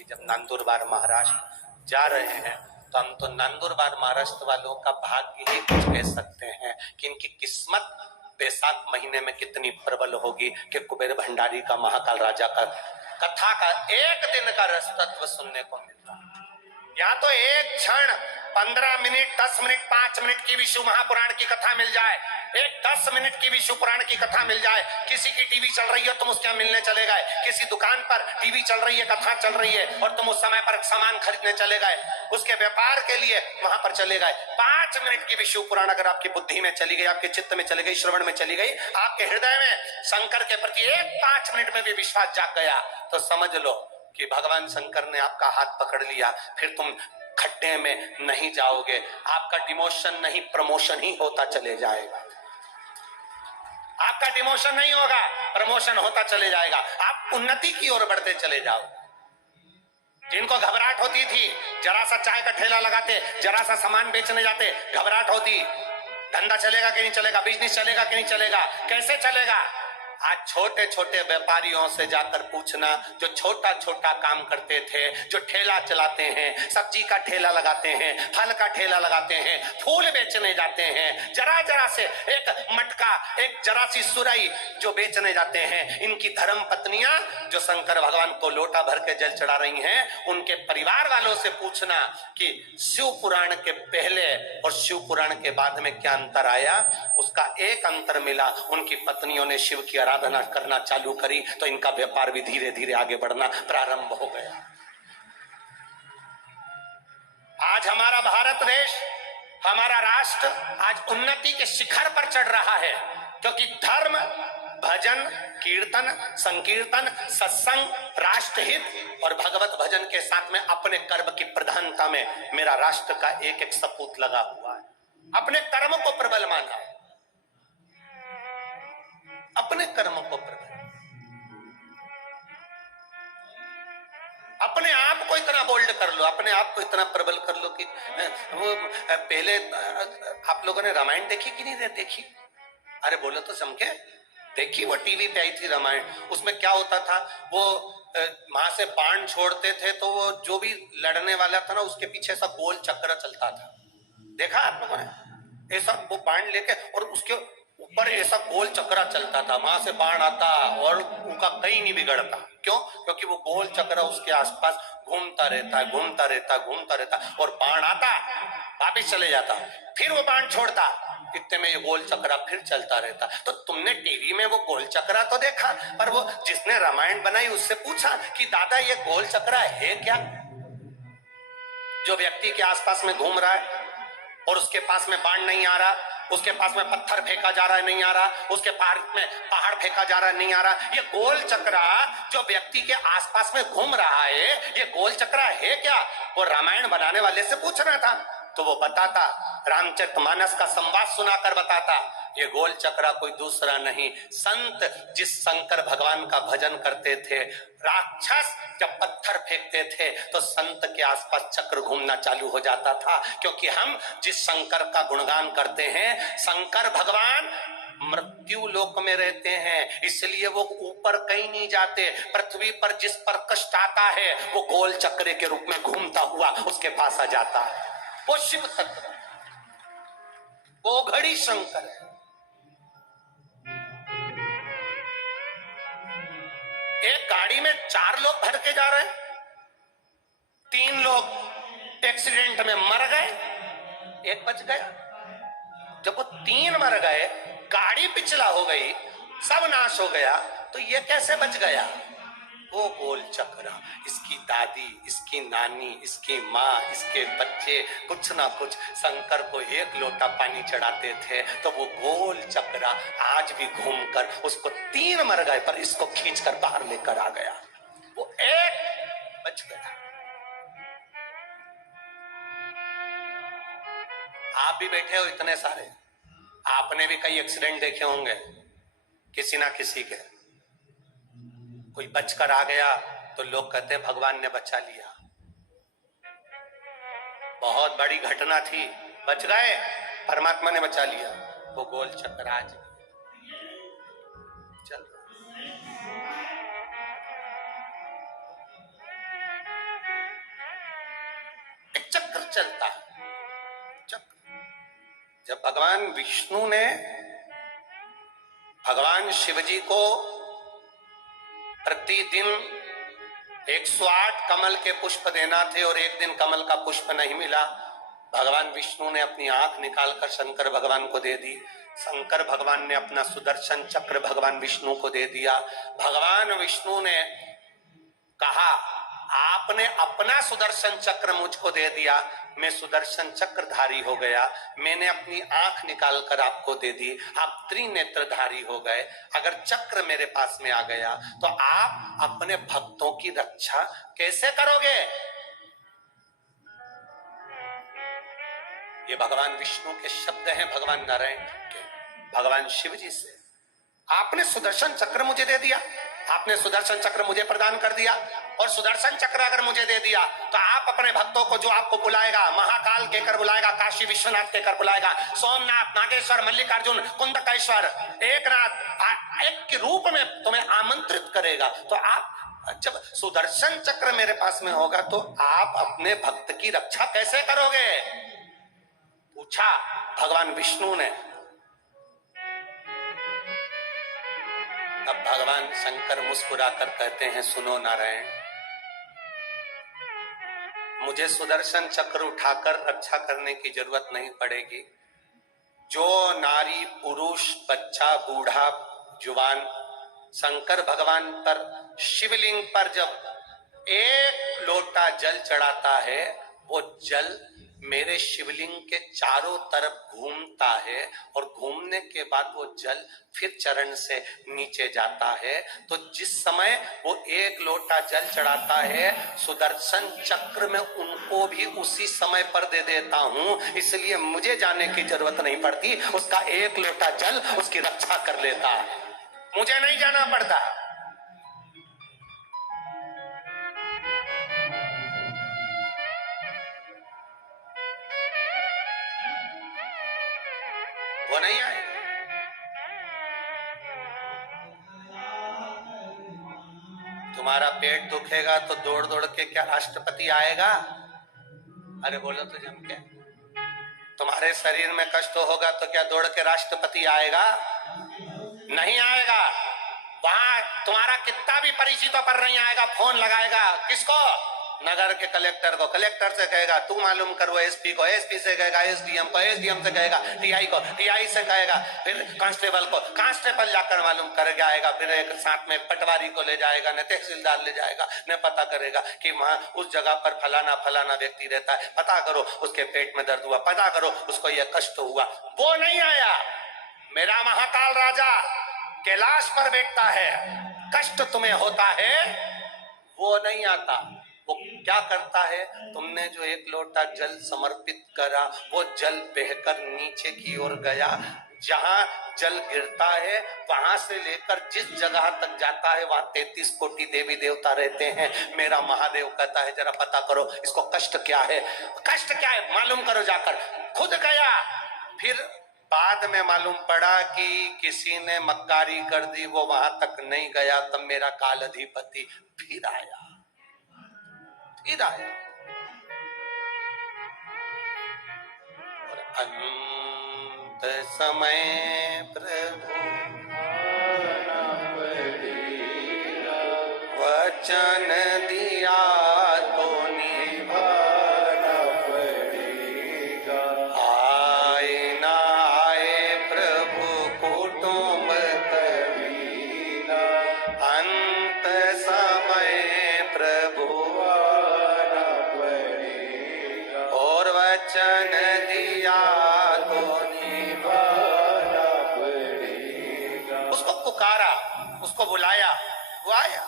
लिए जब नंदुरबार महाराष्ट्र जा रहे हैं तो हम तो नंदुरबार महाराष्ट्र वालों का भाग्य ही कुछ कह सकते हैं कि इनकी किस्मत बैसाख महीने में कितनी प्रबल होगी कि कुबेर भंडारी का महाकाल राजा का कथा का एक दिन का रसतत्व सुनने को मिलता है। या तो एक क्षण 15 मिनट 10 मिनट 5 मिनट की विष्णु महापुराण की कथा मिल जाए, एक 10 मिनट की विष्णु पुराण की कथा मिल जाए, किसी की टीवी चल रही है तुम उसके यहाँ मिलने चले गए, किसी दुकान पर टीवी चल रही है कथा चल रही है और तुम उस समय पर सामान खरीदने चले गए, उसके व्यापार के लिए वहां पर चले गए। 5 मिनट की विष्णु पुराण अगर आपकी बुद्धि में चली गई, आपके चित्त में चली गई, श्रवण में चली गई, आपके हृदय में शंकर के प्रति एक 5 मिनट में भी विश्वास जाग गया तो समझ लो कि भगवान शंकर ने आपका हाथ पकड़ लिया। फिर तुम खड्डे में नहीं जाओगे, आपका डिमोशन नहीं प्रमोशन ही होता चले जाएगा, आपका डिमोशन नहीं होगा प्रमोशन होता चले जाएगा, आप उन्नति की ओर बढ़ते चले जाओ। जिनको घबराहट होती थी जरा सा चाय का ठेला लगाते, जरा सा सामान बेचने जाते, घबराहट होती धंधा चलेगा कि नहीं चलेगा, बिजनेस चलेगा कि नहीं चलेगा, कैसे चलेगा। आज छोटे छोटे व्यापारियों से जाकर पूछना जो छोटा छोटा काम करते थे, जो ठेला चलाते हैं, सब्जी का ठेला लगाते हैं, फल का ठेला लगाते हैं, फूल बेचने जाते हैं, जरा जरा से एक मटका एक जरा सी सुराई जो बेचने जाते हैं, इनकी धर्म पत्नियां जो शंकर भगवान को लोटा भर के जल चढ़ा रही हैं, उनके परिवार वालों से पूछना कि शिव पुराण के पहले और शिव पुराण के बाद में क्या अंतर आया। उसका एक अंतर मिला, उनकी पत्नियों ने शिव की आराधना करना चालू करी तो इनका व्यापार भी धीरे धीरे आगे बढ़ना प्रारंभ हो गया। आज हमारा भारत देश, हमारा राष्ट्र आज उन्नति के शिखर पर चढ़ रहा है क्योंकि धर्म, भजन, कीर्तन, संकीर्तन, सत्संग, राष्ट्रहित और भगवत भजन के साथ में अपने कर्म की प्रधानता में मेरा राष्ट्र का एक एक सपूत लगा हुआ है। अपने कर्म को प्रबल माना, अपने कर्म को प्रबल, अपने आप को इतना बोल्ड कर लो, अपने आप को इतना प्रबल कर लो कि वो पहले आप लोगों ने रामायण देखी कि नहीं देखी? अरे बोलो तो समझे, देखी? वो टीवी पे आई थी रामायण, उसमें क्या होता था, वो वहां से बाण छोड़ते थे तो वो जो भी लड़ने वाला था ना उसके पीछे ऐसा गोल चक्र चलता था, देखा आप लोगों ने? ऐसा वो बाण लेके और उसके ऊपर ऐसा गोल चक्रा चलता था, वहां से बाण आता और उनका कहीं नहीं बिगड़ता। क्यों? क्योंकि वो गोल चक्रा उसके आसपास घूमता रहता, घूमता रहता, घूमता रहता और बाण आता वापिस चले जाता, फिर वो बाण छोड़ता, इतने में ये गोल चक्रा फिर चलता रहता। तो तुमने टीवी में वो गोल चक्रा तो देखा, पर वो जिसने रामायण बनाई उससे पूछा कि दादा ये गोल चक्रा है क्या? जो व्यक्ति के आसपास में घूम रहा है और उसके पास में बाण नहीं आ रहा, उसके पास में पत्थर फेंका जा रहा है नहीं आ रहा, उसके पास में पहाड़ फेंका जा रहा है नहीं आ रहा, ये गोल चक्रा जो व्यक्ति के आसपास में घूम रहा है, ये गोल चक्रा है क्या? वो रामायण बनाने वाले से पूछ रहा था तो वो बताता, रामचरितमानस का संवाद सुनाकर बताता, ये गोल चक्रा कोई दूसरा नहीं, संत जिस शंकर भगवान का भजन करते थे, राक्षस जब पत्थर फेंकते थे तो संत के आसपास चक्र घूमना चालू हो जाता था। क्योंकि हम जिस शंकर का गुणगान करते हैं, शंकर भगवान मृत्यु लोक में रहते हैं, इसलिए वो ऊपर कहीं नहीं जाते, पृथ्वी पर जिस पर कष्ट आता है वो गोल चक्रे के रूप में घूमता हुआ उसके पास आ जाता है। वो शिव तत्व, वो घड़ी शंकर है। एक गाड़ी में 4 लोग भर के जा रहे हैं, 3 लोग एक्सीडेंट में मर गए, 1 बच गया। जब वो 3 मर गए, गाड़ी पिछला हो गई, सब नाश हो गया, तो ये कैसे बच गया? वो गोल चक्रा, इसकी दादी, इसकी नानी, इसकी माँ, इसके बच्चे कुछ ना कुछ शंकर को 1 लोटा पानी चढ़ाते थे तो वो गोल चक्रा आज भी घूमकर उसको 3 मर गए पर इसको खींचकर बाहर लेकर आ गया, वो 1 बच गया। आप भी बैठे हो इतने सारे, आपने भी कई एक्सीडेंट देखे होंगे किसी ना किसी के, कोई बचकर आ गया तो लोग कहते हैं भगवान ने बचा लिया, बहुत बड़ी घटना थी, बच गए, परमात्मा ने बचा लिया। वो गोल चक्र आज चल चलता है, चक्र। जब भगवान विष्णु ने भगवान शिवजी को प्रतिदिन 108 कमल के पुष्प देना थे और एक दिन कमल का पुष्प नहीं मिला, भगवान विष्णु ने अपनी आंख निकालकर शंकर भगवान को दे दी। शंकर भगवान ने अपना सुदर्शन चक्र भगवान विष्णु को दे दिया। भगवान विष्णु ने कहा, आपने अपना सुदर्शन चक्र मुझको दे दिया, मैं सुदर्शन चक्रधारी हो गया, मैंने अपनी आंख निकालकर आपको दे दी, आप त्रिनेत्रधारी हो गए। अगर चक्र मेरे पास में आ गया तो आप अपने भक्तों की रक्षा कैसे करोगे? ये भगवान विष्णु के शब्द हैं भगवान नारायण के, भगवान शिव जी से। आपने सुदर्शन चक्र मुझे दे दिया, आपने सुदर्शन चक्र मुझे प्रदान कर दिया, और सुदर्शन चक्र अगर मुझे दे दिया तो आप अपने भक्तों को, जो आपको बुलाएगा, महाकाल कहकर बुलाएगा, काशी विश्वनाथ कहकर बुलाएगा, सोमनाथ, नागेश्वर, मल्लिकार्जुन, कुंदकेश्वर, एकनाथ, एक के रूप में तुम्हें आमंत्रित करेगा। तो आप जब सुदर्शन चक्र मेरे पास में होगा तो आप अपने भक्त की रक्षा कैसे करोगे? पूछा भगवान विष्णु ने। अब भगवान शंकर मुस्कुराकर कहते हैं, सुनो नारायण, मुझे सुदर्शन चक्र उठाकर रक्षा करने की जरूरत नहीं पड़ेगी। जो नारी, पुरुष, बच्चा, बूढ़ा, जुवान शंकर भगवान पर, शिवलिंग पर जब एक लोटा जल चढ़ाता है, वो जल मेरे शिवलिंग के चारों तरफ घूमता है और घूमने के बाद वो जल फिर चरण से नीचे जाता है। तो जिस समय वो एक लोटा जल चढ़ाता है, सुदर्शन चक्र में उनको भी उसी समय पर दे देता हूं, इसलिए मुझे जाने की जरूरत नहीं पड़ती, उसका एक लोटा जल उसकी रक्षा कर लेता है, मुझे नहीं जाना पड़ता। वो नहीं आए। तुम्हारा पेट दुखेगा तो दौड़ दौड़ के क्या राष्ट्रपति आएगा? अरे बोलो तो जम के। तुम्हारे शरीर में कष्ट होगा तो क्या दौड़ के राष्ट्रपति आएगा? नहीं आएगा। वहां तुम्हारा कितना भी परिचितों पर नहीं आएगा, फोन लगाएगा किसको? नगर के कलेक्टर को, कलेक्टर से कहेगा तू मालूम कर, वो एसपी को, एसपी से कहेगा एसडीएम को, एसडीएम से कहेगा टीआई को, टीआई से कहेगा फिर कांस्टेबल को, कांस्टेबल जाकर मालूम करके आएगा, फिर एक साथ में पटवारी को ले जाएगा, न तहसीलदार ले जाएगा, न पता करेगा कि वहां उस जगह पर फलाना फलाना व्यक्ति रहता है, पता करो उसके पेट में दर्द हुआ, पता करो उसको यह कष्ट हुआ। वो नहीं आया। मेरा महाकाल राजा कैलाश पर बैठता है, कष्ट तुम्हें होता है, वो नहीं आता। वो क्या करता है? तुमने जो एक लोटा जल समर्पित करा, वो जल बहकर नीचे की ओर गया, जहां जल गिरता है वहां से लेकर जिस जगह तक जाता है वहां 33 कोटि देवी देवता रहते हैं। मेरा महादेव कहता है जरा पता करो इसको कष्ट क्या है, कष्ट क्या है मालूम करो जाकर। खुद गया, फिर बाद में मालूम पड़ा कि किसी ने मक्कारी कर दी, वो वहां तक नहीं गया, तब मेरा काल अधिपति फिर आया, फिर आया। और अंत समय प्रभु वचन दिया तो निभाना पड़ेगा। आए ना आए प्रभु कुटुंब कबीला, अंत समय प्रभु आना पड़ेगा। और वचन दिया तो निभाना पड़ेगा। उसको पुकारा, उसको बुलाया, वो आया।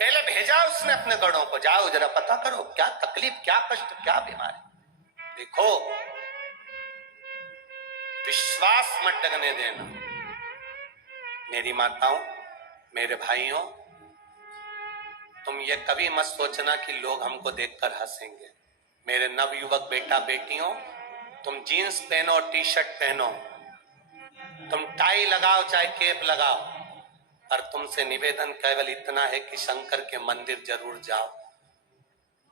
पहले भेजा उसने अपने गणों को, जाओ जरा पता करो क्या तकलीफ, क्या कष्ट, क्या बीमारी। देखो, विश्वास मत डगने देना। मेरी माताओं, मेरे भाइयों, तुम ये कभी मत सोचना कि लोग हमको देखकर हंसेंगे। मेरे नवयुवक बेटा बेटियों, तुम जीन्स पहनो, टी शर्ट पहनो, तुम टाई लगाओ चाहे केप लगाओ, पर तुमसे निवेदन केवल इतना है कि शंकर के मंदिर जरूर जाओ।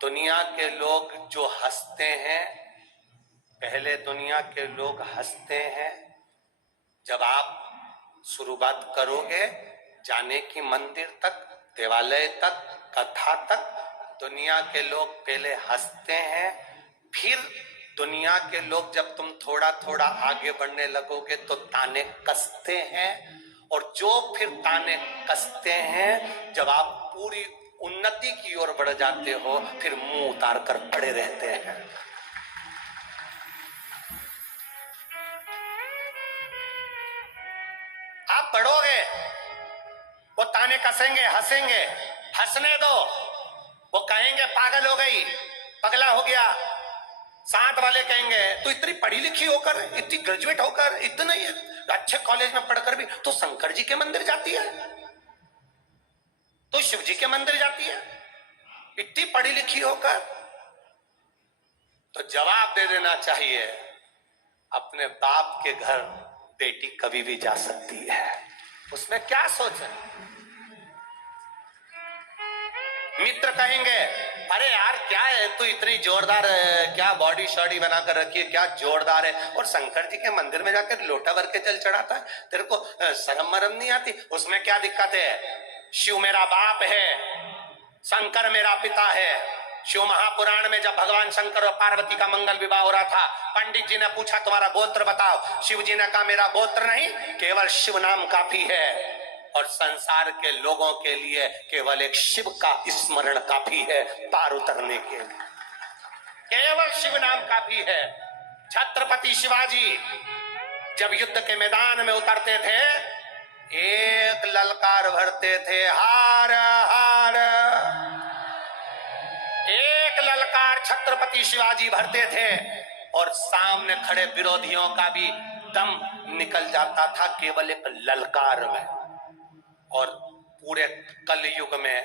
दुनिया के लोग जो हंसते हैं, पहले दुनिया के लोग हंसते हैं जब आप शुरुआत करोगे जाने की मंदिर तक, देवालय तक, कथा तक। दुनिया के लोग पहले हंसते हैं, फिर दुनिया के लोग जब तुम थोड़ा थोड़ा आगे बढ़ने लगोगे तो ताने कसते हैं, और जो फिर ताने कसते हैं जब आप पूरी उन्नति की ओर बढ़ जाते हो फिर मुंह उतार कर पड़े रहते हैं। आप बढ़ोगे, वो ताने कसेंगे, हंसेंगे, हंसने दो। वो कहेंगे पागल हो गई, पगला हो गया। साथ वाले कहेंगे तू इतनी पढ़ी लिखी होकर, इतनी ग्रेजुएट होकर, इतने अच्छे कॉलेज में पढ़कर भी तो शंकर जी के मंदिर जाती है, तो शिव जी के मंदिर जाती है, इतनी पढ़ी लिखी होकर। तो जवाब दे देना चाहिए, अपने बाप के घर बेटी कभी भी जा सकती है, उसमें क्या सोचें। मित्र कहेंगे अरे यार क्या है तू इतनी जोरदार है, क्या बॉडी शॉडी बना कर रखी है, क्या जोरदार है, और शंकर जी के मंदिर में जाकर लोटा भर के जल चढ़ाता है, तेरे को शर्म मरम नहीं आती? उसमें क्या दिक्कत है? शिव मेरा बाप है, शंकर मेरा पिता है। शिव महापुराण में जब भगवान शंकर और पार्वती का मंगल विवाह हो रहा था, पंडित जी ने पूछा तुम्हारा गोत्र बताओ। शिव जी ने कहा मेरा गोत्र नहीं, केवल शिव नाम काफी है, और संसार के लोगों के लिए केवल एक शिव का स्मरण काफी है पार उतरने के लिए, केवल शिव नाम काफी है। छत्रपति शिवाजी जब युद्ध के मैदान में उतरते थे, एक ललकार भरते थे, हार हार। एक ललकार छत्रपति शिवाजी भरते थे और सामने खड़े विरोधियों का भी दम निकल जाता था केवल एक ललकार में। और पूरे कलयुग में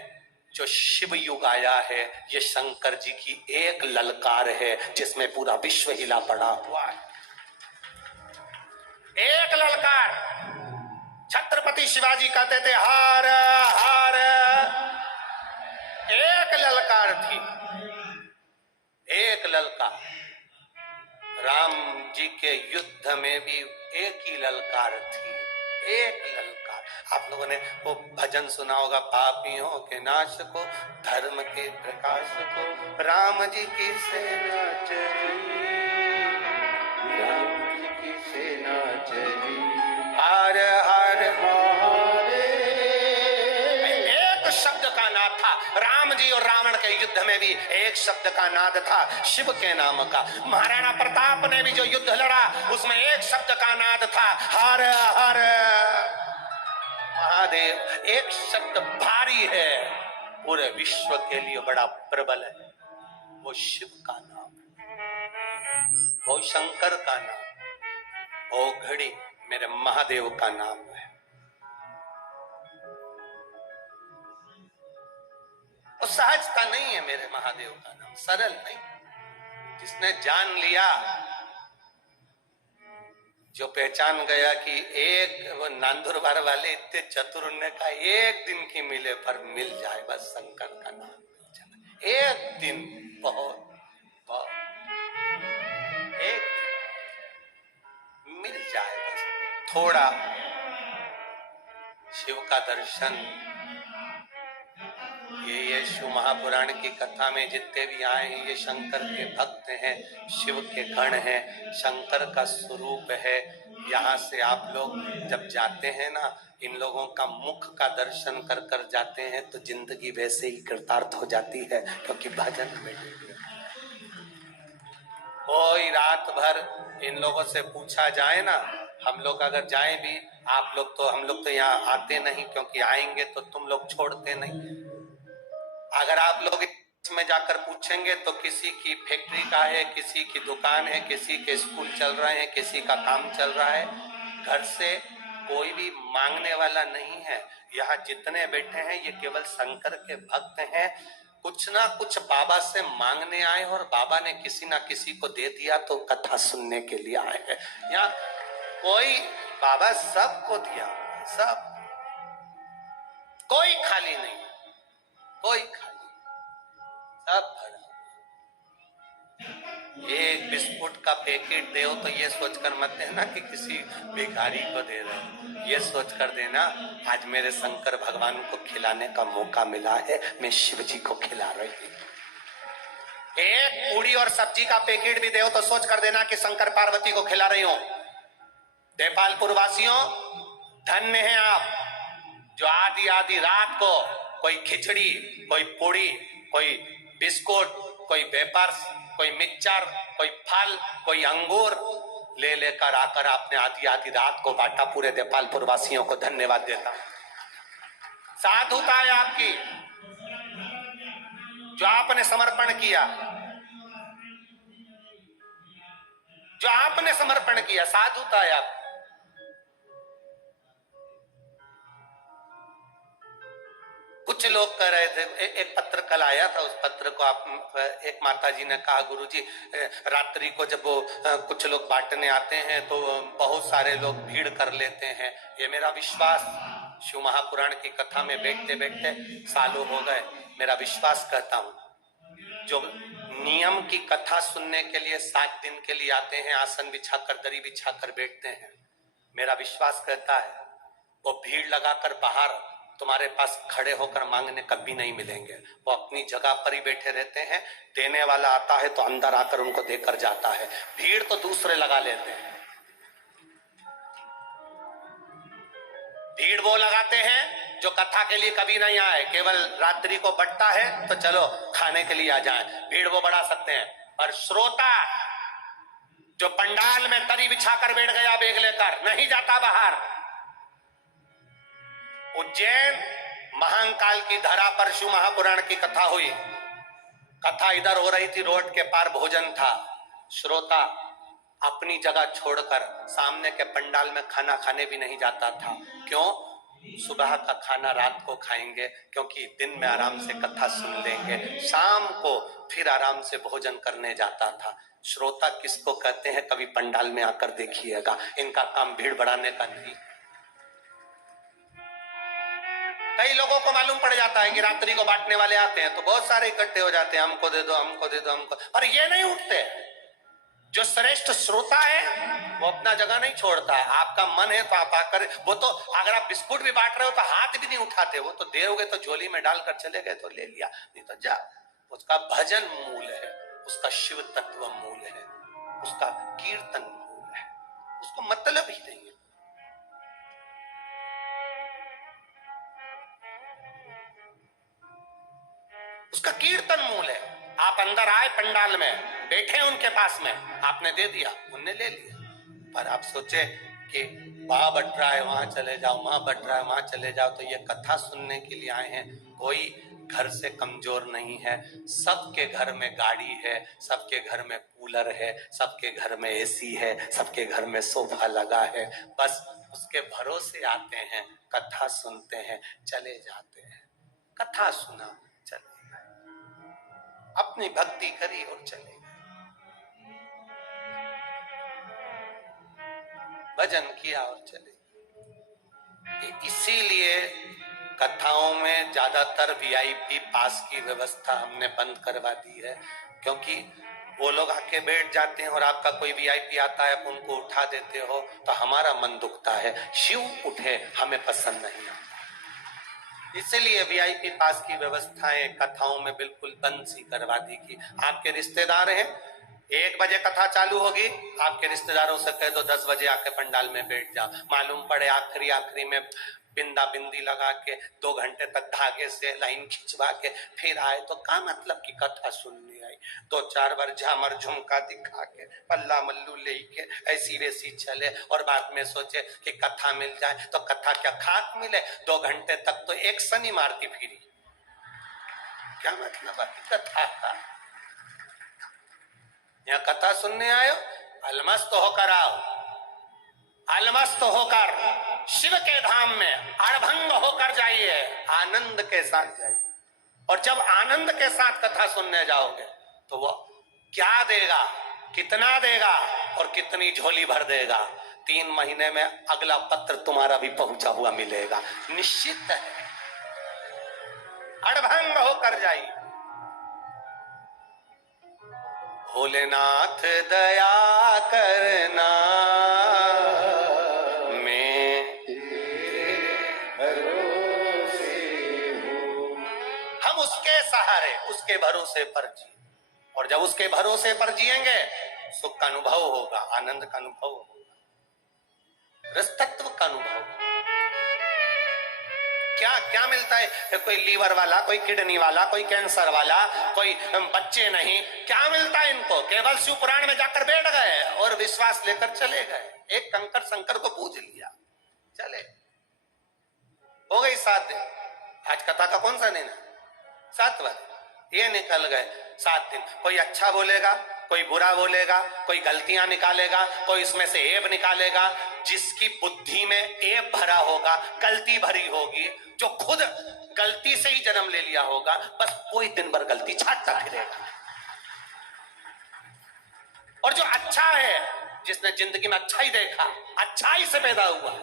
जो शिव युग आया है, ये शंकर जी की एक ललकार है जिसमें पूरा विश्व हिला पड़ा हुआ है। एक ललकार। छत्रपति शिवाजी कहते थे हार हार। एक ललकार थी, एक ललकार। राम जी के युद्ध में भी एक ही ललकार थी, एक ललकार। आप लोगों ने वो भजन सुना होगा, पापियों के नाश को, धर्म के प्रकाश को, राम जी की सेना चली, राम जी की सेना चली, हर हर एक शब्द का नाद था। राम जी और रावण के युद्ध में भी एक शब्द का नाद था, शिव के नाम का। महाराणा प्रताप ने भी जो युद्ध लड़ा उसमें एक शब्द का नाद था, हर हर महादेव। एक शब्द भारी है, पूरे विश्व के लिए बड़ा प्रबल है, वो शिव का नाम, वो शंकर का नाम, वो घड़ी मेरे महादेव का नाम है। वो सहजता नहीं है मेरे महादेव का नाम, सरल नहीं। जिसने जान लिया, जो पहचान गया कि एक वो नांदुरबार वाले इतने चतुर, ने कहा एक दिन की मिले पर मिल जाए बस शंकर का नाम, एक दिन बहुत बहुत, एक मिल जाए बस थोड़ा शिव का दर्शन। ये शिव महापुराण की कथा में जितने भी आए हैं ये शंकर के भक्त हैं, शिव के गण हैं, शंकर का स्वरूप है। यहाँ से आप लोग जब जाते हैं ना, इन लोगों का मुख का दर्शन कर कर जाते हैं तो जिंदगी वैसे ही कृतार्थ हो जाती है, क्योंकि भजन में कोई रात भर इन लोगों से पूछा जाए ना, हम लोग अगर जाए भी, आप लोग तो, हम लोग तो यहाँ आते नहीं, क्योंकि आएंगे तो तुम लोग छोड़ते नहीं। अगर आप लोग इसमें जाकर पूछेंगे तो किसी की फैक्ट्री का है, किसी की दुकान है, किसी के स्कूल चल रहे हैं, किसी का काम चल रहा है, घर से कोई भी मांगने वाला नहीं है। यहाँ जितने बैठे हैं ये केवल शंकर के भक्त हैं, कुछ ना कुछ बाबा से मांगने आए और बाबा ने किसी ना किसी को दे दिया तो कथा सुनने के लिए आए हैं। यहाँ कोई, बाबा सबको दिया, सब, कोई खाली नहीं, कोई खाली। सब भरा। एक बिस्कुट का पैकेट दे तो ये सोचकर मत देना कि किसी भिखारी को दे रहे हो, ये सोचकर देना आज मेरे शंकर भगवान को खिलाने का मौका मिला है, मैं शिव जी को खिला रही हूँ। एक पूड़ी और सब्जी का पैकेट भी दे तो सोच कर देना कि शंकर पार्वती को खिला रही हूं। देपालपुर वासियों, धन्य हैं आप जो आधी आधी रात को कोई खिचड़ी, कोई पूड़ी, कोई बिस्कुट, कोई वेपर्स, कोई मिक्सचर, कोई फल, कोई अंगूर ले लेकर आकर आपने आधी आधी रात को बांटा। पूरे देपालपुर वासियों को धन्यवाद देता। साधुता है आपकी जो आपने समर्पण किया, जो आपने समर्पण किया, साधुता है आप। कुछ लोग कह रहे थे, एक पत्र कल आया था, उस पत्र को आप, एक माता जी ने कहा गुरुजी रात्रि को जब वो कुछ लोग बांटने आते हैं तो बहुत सारे लोग भीड़ कर लेते हैं। ये मेरा विश्वास, शिव महापुराण की कथा में बैठते बैठते सालों हो गए, मेरा विश्वास कहता हूं जो नियम की कथा सुनने के लिए 7 दिन के लिए आते हैं, आसन बिछाकर दरी बिछाकर बैठते हैं, मेरा विश्वास कहता है वो भीड़ लगाकर बाहर तुम्हारे पास खड़े होकर मांगने कभी नहीं मिलेंगे। वो अपनी जगह पर ही बैठे रहते हैं, देने वाला आता है तो अंदर आकर उनको देकर जाता है। भीड़ तो दूसरे लगा लेते हैं। भीड़ वो लगाते हैं जो कथा के लिए कभी नहीं आए, केवल रात्रि को बंटता है तो चलो खाने के लिए आ जाए, भीड़ वो बढ़ा सकते हैं। और श्रोता जो पंडाल में तरी बिछाकर बैठ गया बेग लेकर, नहीं जाता बाहर। उज्जैन महाकाल की धरा पर शिव महापुराण की कथा हुई। कथा इधर हो रही थी, रोड के पार भोजन था। श्रोता अपनी जगह छोड़कर सामने के पंडाल में खाना खाने भी नहीं जाता था। क्यों? सुबह का खाना रात को खाएंगे, क्योंकि दिन में आराम से कथा सुन लेंगे, शाम को फिर आराम से भोजन करने जाता था। श्रोता किसको कहते हैं? कभी पंडाल में आकर देखिएगा, इनका काम भीड़ बढ़ाने का नहीं। कई लोगों को मालूम पड़ जाता है कि रात्रि को बांटने वाले आते हैं तो बहुत सारे इकट्ठे हो जाते हैं, हमको दे दो, हमको दे दो, हमको। और ये नहीं उठते। जो श्रेष्ठ श्रोता है वो अपना जगह नहीं छोड़ता है। आपका मन है तो आप आकर, वो तो अगर आप बिस्कुट भी बांट रहे हो तो हाथ भी नहीं उठाते, वो तो देर हो गए तो झोली में डालकर चले गए तो ले लिया, नहीं तो जा। उसका भजन मूल है, उसका शिव तत्व मूल है, उसका कीर्तन मूल है, उसको मतलब ही नहीं है। उसका कीर्तन मूल है। आप अंदर आए पंडाल में, बैठे उनके पास में, आपने दे दिया, उनने ले लिया। पर आप सोचे कि वहां बट रहा है वहां चले जाओ, वहां बट रहा है वहां चले जाओ, तो ये कथा सुनने के लिए आए हैं। कोई घर से कमजोर नहीं है, सबके घर में गाड़ी है, सबके घर में कूलर है, सबके घर में एसी है, सबके घर में सोफा लगा है। बस उसके भरोसे आते हैं, कथा सुनते हैं, चले जाते हैं। कथा सुना, चले गए, अपनी भक्ति करी और चले गए, भजन किया और चले गए। इसीलिए कथाओं में ज्यादातर वीआईपी पास की व्यवस्था हमने बंद करवा दी है, क्योंकि वो लोग आके बैठ जाते हैं और आपका कोई वीआईपी आता है, आप उनको उठा देते हो तो हमारा मन दुखता है। शिव उठे हमें पसंद नहीं आता। इसलिए वीआईपी पास की व्यवस्थाएं कथाओं में बिल्कुल बंद सी करवा दी कि आपके रिश्तेदार हैं, 1 बजे कथा चालू होगी, आपके रिश्तेदारों से कह दो 10 बजे आके पंडाल में बैठ जाओ। मालूम पड़े आखिरी में बिंदा बिंदी लगा के 2 घंटे तक धागे से लाइन खिंचवा के फिर आए तो क्या मतलब की कथा सुनने आई। 2-4 बार झामर झुमका दिखा के, पल्ला मल्लू लेके ऐसी वैसी चले और बाद में सोचे कि कथा मिल जाए तो कथा क्या खाक मिले। 2 घंटे तक तो एक्शन ही मारती फिरी, क्या मतलब कथा का? यहाँ कथा सुनने आयो, अलमस्त होकर आओ, अलमस्त होकर शिव के धाम में अड़भंग होकर जाइए, आनंद के साथ जाइए। और जब आनंद के साथ कथा सुनने जाओगे तो वो क्या देगा, कितना देगा और कितनी झोली भर देगा, 3 महीने में अगला पत्र तुम्हारा भी पहुंचा हुआ मिलेगा, निश्चित है। अड़भंग होकर जाइए। भोलेनाथ दया करना, मैं भरोसे हूँ। हम उसके सहारे, उसके भरोसे पर जिए, और जब उसके भरोसे पर जिएंगे सुख का अनुभव होगा, आनंद का अनुभव होगा, रसतत्व का अनुभव होगा। क्या क्या मिलता है? कोई लीवर वाला, कोई किडनी वाला, कोई कैंसर वाला, कोई बच्चे नहीं, क्या मिलता है इनको? केवल शिव पुराण में जाकर बैठ गए और विश्वास लेकर चले गए, एक कंकर शंकर को पूज लिया, चले, हो गई 7 दिन। आज कथा का कौन सा दिन है? 7वां। ये निकल गए 7 दिन। कोई अच्छा बोलेगा, कोई बुरा बोलेगा, कोई गलतियां निकालेगा, कोई इसमें से ऐब निकालेगा। जिसकी बुद्धि में ऐब भरा होगा, गलती भरी होगी, जो खुद गलती से ही जन्म ले लिया होगा, बस कोई दिन भर गलती छाटता फिरेगा। और जो अच्छा है, जिसने जिंदगी में अच्छा ही देखा, अच्छाई से पैदा हुआ,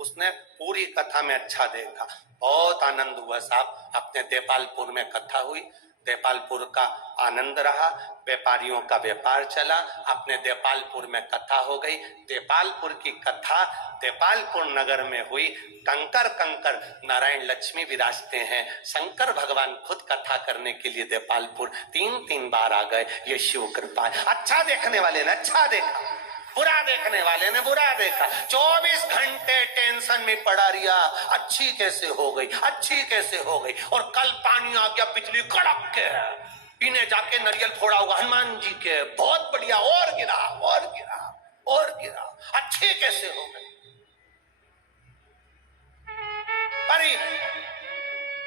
उसने पूरी कथा में अच्छा देखा। बहुत आनंद हुआ साहब। अपने देपालपुर में कथा हुई, देपालपुर का आनंद रहा, व्यापारियों का व्यापार चला, अपने देपालपुर में कथा हो गई। देपालपुर की कथा देपालपुर नगर में हुई। कंकर कंकर नारायण लक्ष्मी विराजते हैं। शंकर भगवान खुद कथा करने के लिए देपालपुर 3-3 बार आ गए। ये शिव कृपा है। अच्छा देखने वाले ने अच्छा देखा, बुरा देखने वाले ने बुरा देखा। 24 घंटे टेंशन में पड़ा रिया, अच्छी कैसे हो गई, अच्छी कैसे हो गई। और कल पानी आ गया, बिजली कड़क के, इन्हें जाके नारियल फोड़ा होगा हनुमान जी के, बहुत बढ़िया, और गिरा और गिरा और गिरा, अच्छी कैसे हो गई। अरे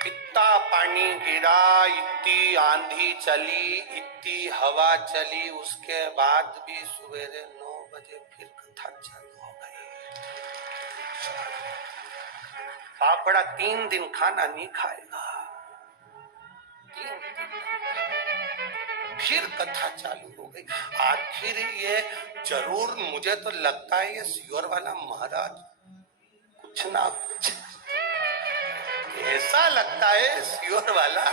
इतना पानी गिरा, इतनी आंधी चली, इतनी हवा चली, उसके बाद भी सवेरे 9 बजे फिर कथा चालू हो गई। पापड़ा 3 दिन खाना नहीं खाएगा, 3 दिन फिर कथा चालू हो गई। आखिर ये जरूर, मुझे तो लगता है ये सियोर वाला महाराज कुछ ना कुछ, ऐसा लगता है सियोर वाला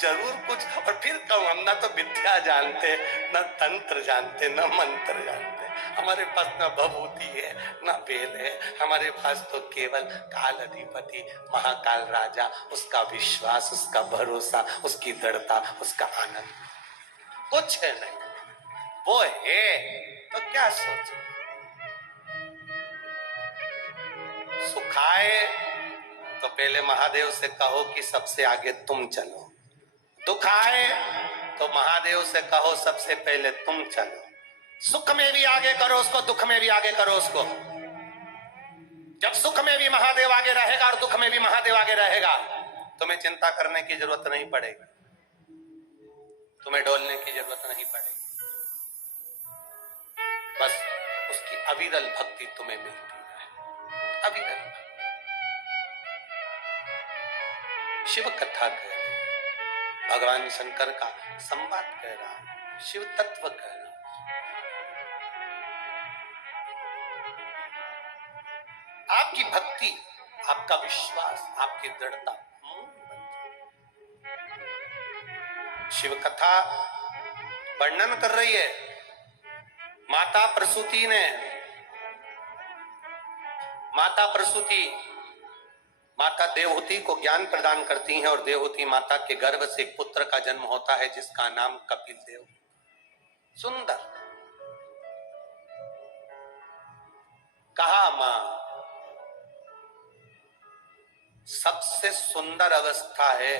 जरूर कुछ। और फिर कहूं, हम ना तो विद्या जानते, न तंत्र जानते, न मंत्र जानते, हमारे पास न भभूति है न बेल है, हमारे पास तो केवल काल अधिपति महाकाल राजा, उसका विश्वास, उसका भरोसा, उसकी दृढ़ता, उसका आनंद, कुछ है नहीं। वो है तो क्या सोचो। सुखाए तो पहले महादेव से कहो कि सबसे आगे तुम चलो, दुख आए तो महादेव से कहो सबसे पहले तुम चलो। सुख में भी आगे करो उसको, दुख में भी आगे करो उसको। जब सुख में भी महादेव आगे रहेगा और दुख में भी महादेव आगे रहेगा, तुम्हें चिंता करने की जरूरत नहीं पड़ेगी, तुम्हें डोलने की जरूरत नहीं पड़ेगी। बस उसकी अविरल भक्ति तुम्हें मिलती है, अविरल। शिव कथा कह रहे, भगवान शंकर का संवाद कह रहा, शिव तत्व कह रहा। आपकी भक्ति, आपका विश्वास, आपकी दृढ़ता शिव कथा वर्णन कर रही है। माता प्रसूति ने, माता प्रसूति माता देवहूति को ज्ञान प्रदान करती हैं, और देवहूति माता के गर्भ से एक पुत्र का जन्म होता है जिसका नाम कपिल देव। सुंदर, कहा मां सबसे सुंदर अवस्था है,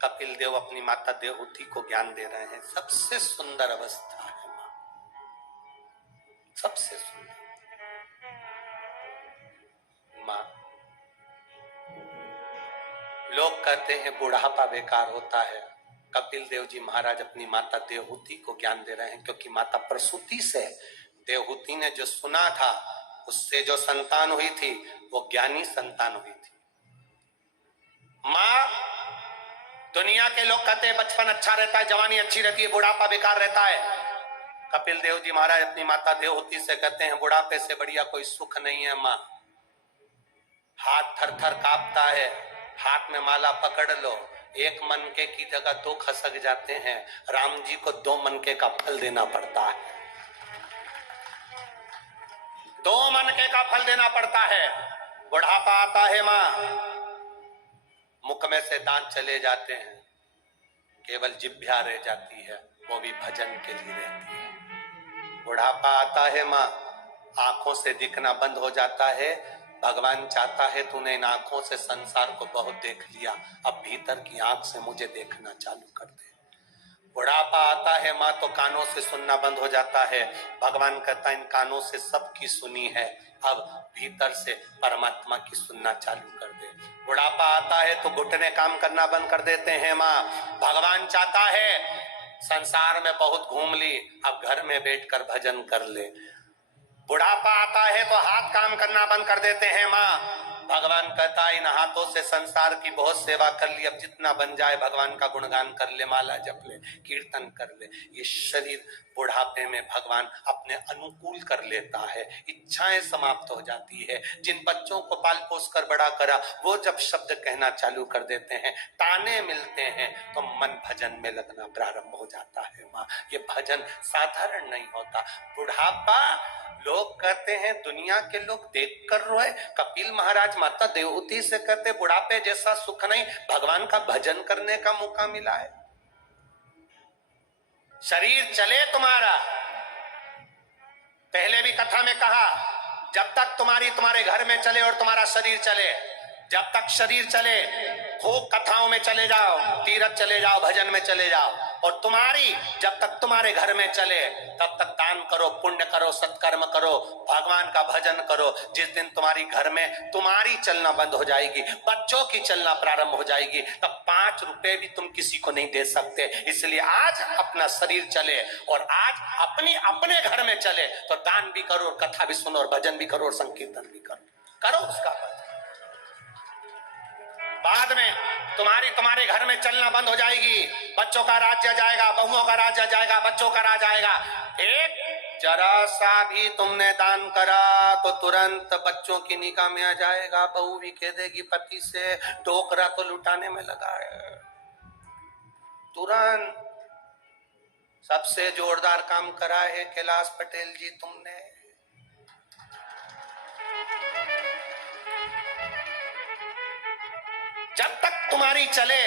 कपिल देव अपनी माता देवहूति को ज्ञान दे रहे हैं, सबसे सुंदर अवस्था है मां, सबसे सुंदर। मां, लोग कहते हैं बुढ़ापा बेकार होता है, कपिल देव जी महाराज अपनी माता देवहूति को ज्ञान दे रहे हैं, क्योंकि माता प्रसूति से देवहूति ने जो सुना था, उससे जो संतान हुई थी वो ज्ञानी संतान हुई थी। मां, दुनिया के लोग कहते हैं बचपन अच्छा रहता है, जवानी अच्छी रहती है, बुढ़ापा बेकार रहता है। कपिल देव जी महाराज अपनी माता देवहूति से कहते हैं बुढ़ापे से बढ़िया कोई सुख नहीं है मां। हाथ थर थर कांपता है, हाथ में माला पकड़ लो, एक मनके की जगह दो खसक जाते हैं। राम जी को 2 मनके का फल देना पड़ता है, 2 मनके का फल देना पड़ता है। बुढ़ापा आता है माँ, मुख में से दांत चले जाते हैं, केवल जिभ्या रह जाती है, वो भी भजन के लिए रहती है। बुढ़ापा आता है माँ, आंखों से दिखना बंद हो जाता है। भगवान चाहता है तूने इन आंखों से संसार को बहुत देख लिया, अब भीतर की आंख से मुझे देखना चालू कर दे। बुढ़ापा आता है माँ तो कानों से सुनना बंद हो जाता है। भगवान कहता है इन कानों से सबकी सुनी है, अब भीतर से परमात्मा की सुनना चालू कर दे। बुढ़ापा आता है तो घुटने काम करना बंद कर देते हैं माँ। भगवान चाहता है संसार में बहुत घूम ली, अब घर में बैठकर भजन कर ले। बुढ़ापा आता है तो हाथ काम करना बंद कर देते हैं माँ। भगवान कहता है इन हाथों से संसार की बहुत सेवा कर ली, अब जितना बन जाए भगवान का गुणगान कर ले, माला जप ले, कीर्तन कर ले। ये शरीर बुढ़ापे में भगवान अपने अनुकूल कर लेता है, इच्छाएं समाप्त हो जाती है। जिन बच्चों को पाल पोस कर बड़ा करा वो जब शब्द कहना चालू कर देते हैं, ताने मिलते हैं, तो मन भजन में लगना प्रारंभ हो जाता है माँ। ये भजन साधारण नहीं होता। बुढ़ापा लोग कहते हैं दुनिया के लोग देख कर रोए, कपिल महाराज माता देवहूति से कहते बुढ़ापे जैसा सुख नहीं, भगवान का भजन करने का मौका मिला है। शरीर चले तुम्हारा, पहले भी कथा में कहा, जब तक तुम्हारे घर में चले और तुम्हारा शरीर चले, जब तक शरीर चले खूब कथाओं में चले जाओ, तीर्थ चले जाओ, भजन में चले जाओ, और जब तक तुम्हारे घर में चले तब तक दान करो, पुण्य करो, सत्कर्म करो, भगवान का भजन करो। जिस दिन तुम्हारी घर में तुम्हारी चलना बंद हो जाएगी, बच्चों की चलना प्रारंभ हो जाएगी, तब 5 रुपए भी तुम किसी को नहीं दे सकते। इसलिए आज अपना शरीर चले और आज अपने घर में चले तो दान भी करो, कथा भी सुनो, और भजन भी करो, और संकीर्तन भी करो उसका भजन। बाद में तुम्हारे घर में चलना बंद हो जाएगी, बच्चों का राज्य जाएगा, बहुओं का राज्य जाएगा, बच्चों का राज आएगा। एक जरा सा भी तुमने दान करा तो तुरंत बच्चों की निगाह में आ जाएगा, बहू भी कह देगी पति से टोकरा तो लुटाने में लगा है। तुरंत सबसे जोरदार काम करा है कैलाश पटेल जी तुमने। जब तक तुम्हारी चले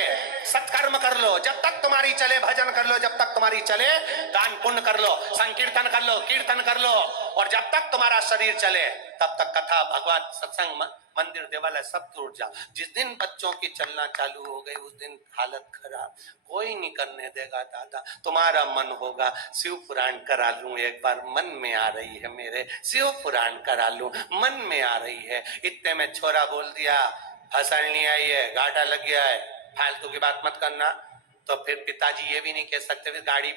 सत्कर्म कर लो, जब तक तुम्हारी चले भजन कर लो, जब तक तुम्हारी चले दान पुण्य कर लो, संकीर्तन कर लो, कीर्तन कर लो, और जब तक तुम्हारा शरीर चले तब तक कथा, भगवान, सत्संग, मंदिर, देवालय सब टूट जाओ। जिस दिन बच्चों की चलना चालू हो गई उस दिन हालत खराब, कोई नहीं करने देगा दादा। तुम्हारा मन होगा शिव पुराण करा लूं एक बार, मन में आ रही है मेरे, शिव पुराण करा लूं, मन में आ रही है। इतने में छोरा बोल दिया फसल नहीं आई है, घाटा लग गया है, फालतू की बात मत करना। तो फिर पिताजी ये भी नहीं कह सकते फिर गाड़ी